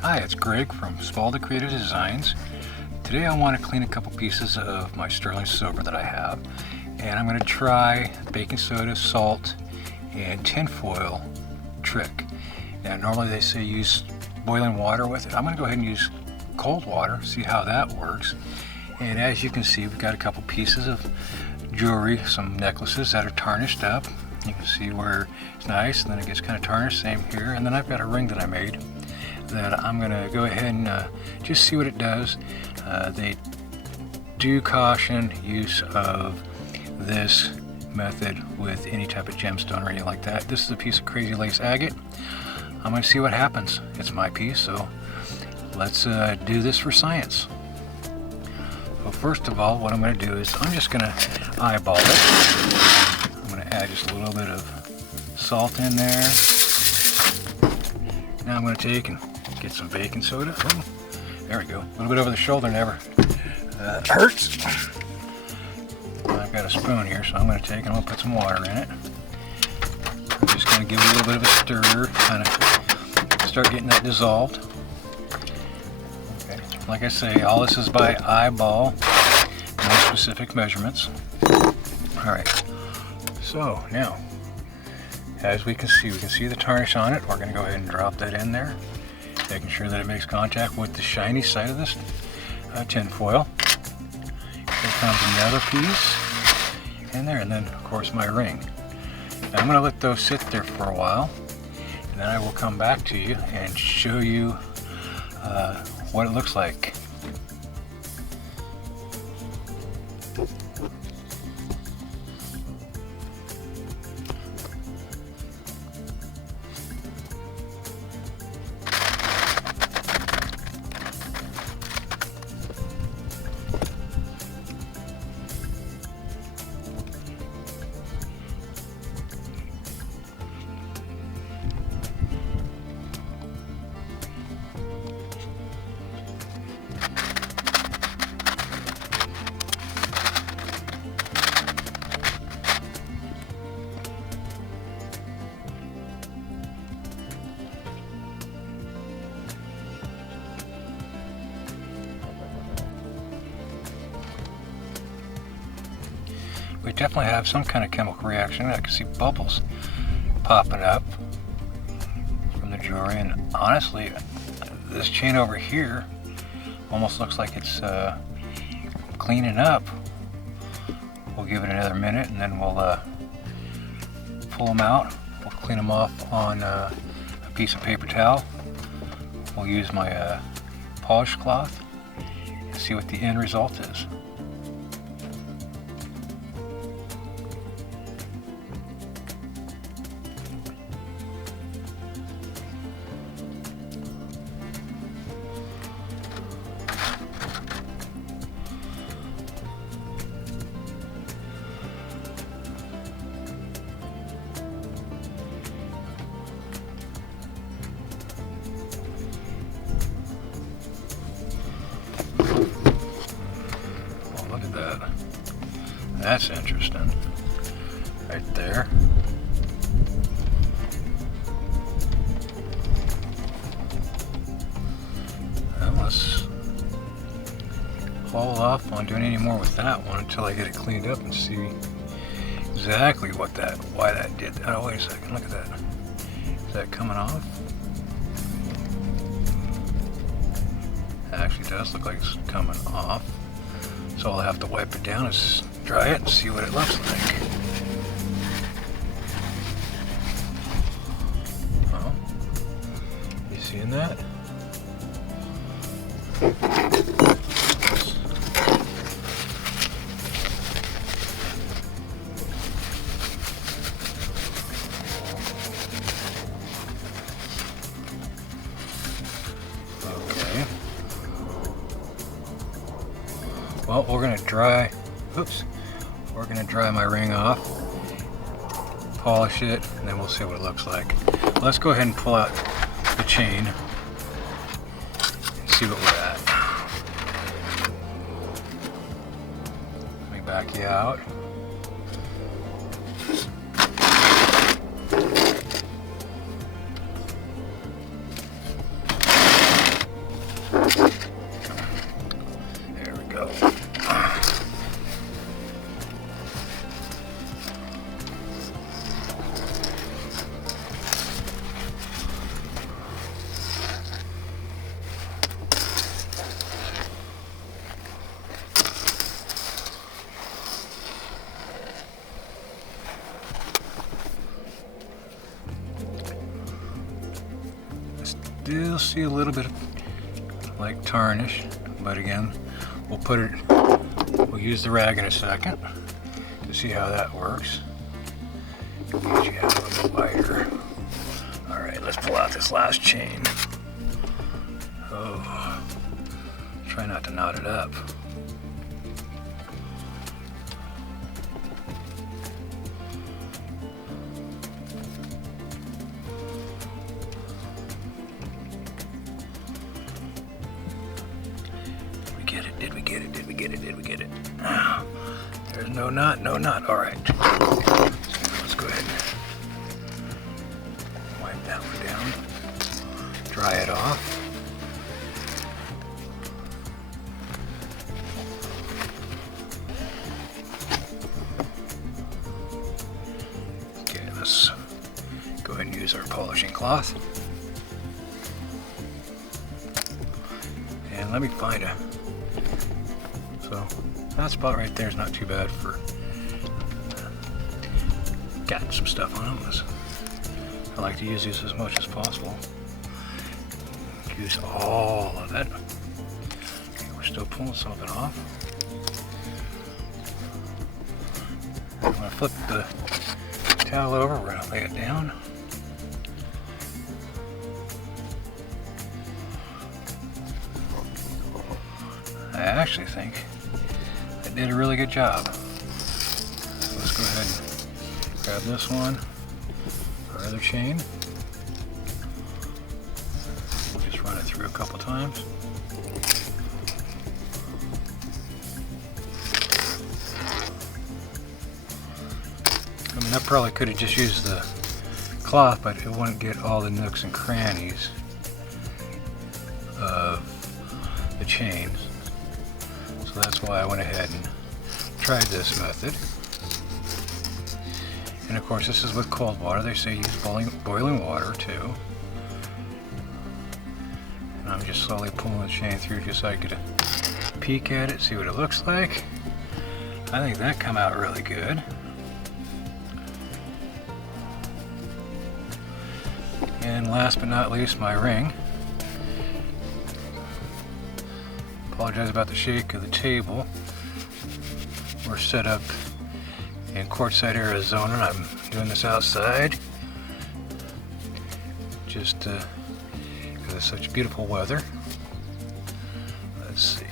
Hi, it's Greg from Spalda Creative Designs. Today I want to clean a couple pieces of my sterling silver that I have, and I'm going to try baking soda, salt, and tinfoil trick. Now normally they say use boiling water with it. I'm going to go ahead and use cold water, see how that works. And as you can see, we've got a couple pieces of jewelry, some necklaces that are tarnished up. You can see where it's nice and then it gets kind of tarnished, same here. And then I've got a ring that I made that I'm going to go ahead and just see what it does. They do caution use of this method with any type of gemstone or anything like that. This is a piece of crazy lace agate. I'm going to see what happens. It's my piece, so let's do this for science. So first of all, what I'm going to do is I'm just going to eyeball it. I'm going to add just a little bit of salt in there. Now I'm going to take and get some baking soda. Oh, there we go. A little bit over the shoulder never hurts. I've got a spoon here, so I'm going to take and I'm going to put some water in it. I'm just going to give it a little bit of a stir, kind of start getting that dissolved. Okay. Like I say, all this is by eyeball, no specific measurements. Alright, so now, as we can see the tarnish on it. We're going to go ahead and drop that in there, making sure that it makes contact with the shiny side of this tin foil. Here comes another piece in there, and then of course my ring. Now I'm going to let those sit there for a while, and then I will come back to you and show you what it looks like. We definitely have some kind of chemical reaction. I can see bubbles popping up from the jewelry, and honestly, this chain over here almost looks like it's cleaning up. We'll give it another minute and then we'll pull them out. We'll clean them off on a piece of paper towel. We'll use my polish cloth and see what the end result is. That's interesting, right there. Well, let's hold off on doing any more with that one until I get it cleaned up and see exactly why that did that. Oh, wait a second, look at that. Is that coming off? It actually does look like it's coming off. So I'll have to wipe it down and dry it and see what it looks like. Oh, you seeing that? Okay. Well, we're gonna dry my ring off, polish it, and then we'll see what it looks like. Let's go ahead and pull out the chain and see what we're at. Let me back you out. There we go. Still see a little bit of like tarnish, but again, we'll use the rag in a second to see how that works. Usually have a little bit wider. All right, let's pull out this last chain. Oh, try not to knot it up. Did we get it? There's no knot, All right. Let's go ahead and wipe that one down. Dry it off. Okay, let's go ahead and use our polishing cloth. And let me find a... So that spot right there is not too bad for getting some stuff on them. I like to use these as much as possible. Use all of it. Okay, we're still pulling something off. I'm going to flip the towel over. We're going to lay it down. I actually think I did a really good job. So let's go ahead and grab this one, our other chain. Just run it through a couple times. I mean, I probably could have just used the cloth, but it wouldn't get all the nooks and crannies of the chains. So that's why I went ahead and tried this method. And of course, this is with cold water. They say use boiling water too. And I'm just slowly pulling the chain through just so I could peek at it, see what it looks like. I think that come out really good. And last but not least, my ring. Apologize about the shake of the table. We're set up in Quartzsite, Arizona, and I'm doing this outside just because it's such beautiful weather. Let's see.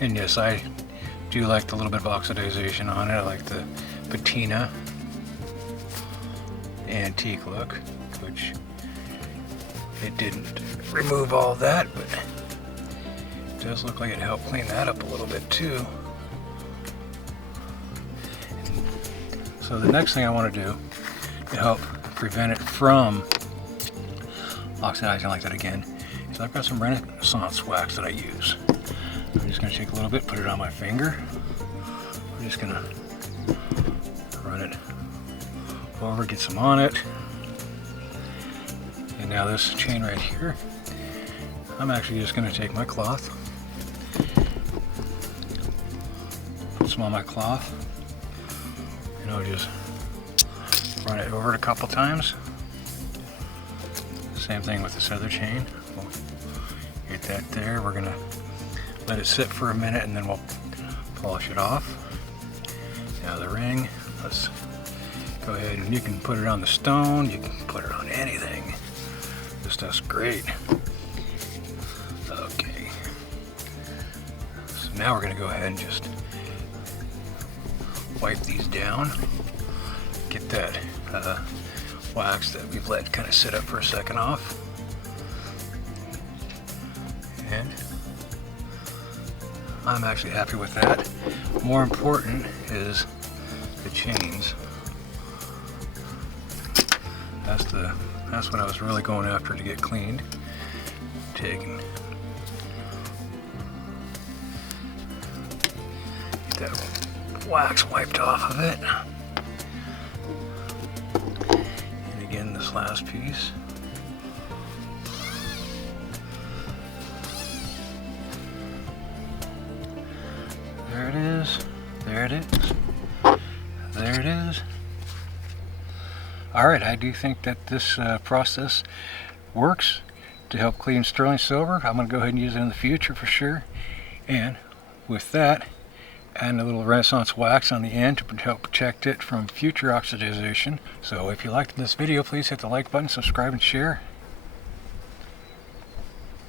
And yes, I do like the little bit of oxidization on it. I like the patina antique look, which it didn't remove all that, but it does look like it helped clean that up a little bit too. So the next thing I want to do to help prevent it from oxidizing like that again is I've got some Renaissance wax that I use. I'm just going to take a little bit, put it on my finger. I'm just going to run it over, get some on it. And now this chain right here, I'm actually just going to take my cloth, put some on my cloth, and I'll just run it over it a couple times. Same thing with this other chain. We'll get that there. We're going to let it sit for a minute and then we'll polish it off. Now the ring, let's go ahead and you can put it on the stone, you can put it on anything. This stuff's great. Okay. So now we're going to go ahead and just wipe these down. Get that wax that we've let kind of sit up for a second off. And I'm actually happy with that. More important is the chains. That's what I was really going after to get cleaned. Taking, get that wax wiped off of it. And again, this last piece. There it is. There it is. There it is. Alright, I do think that this process works to help clean sterling silver. I'm going to go ahead and use it in the future for sure. And with that, add a little Renaissance wax on the end to help protect it from future oxidization. So if you liked this video, please hit the like button, subscribe, and share.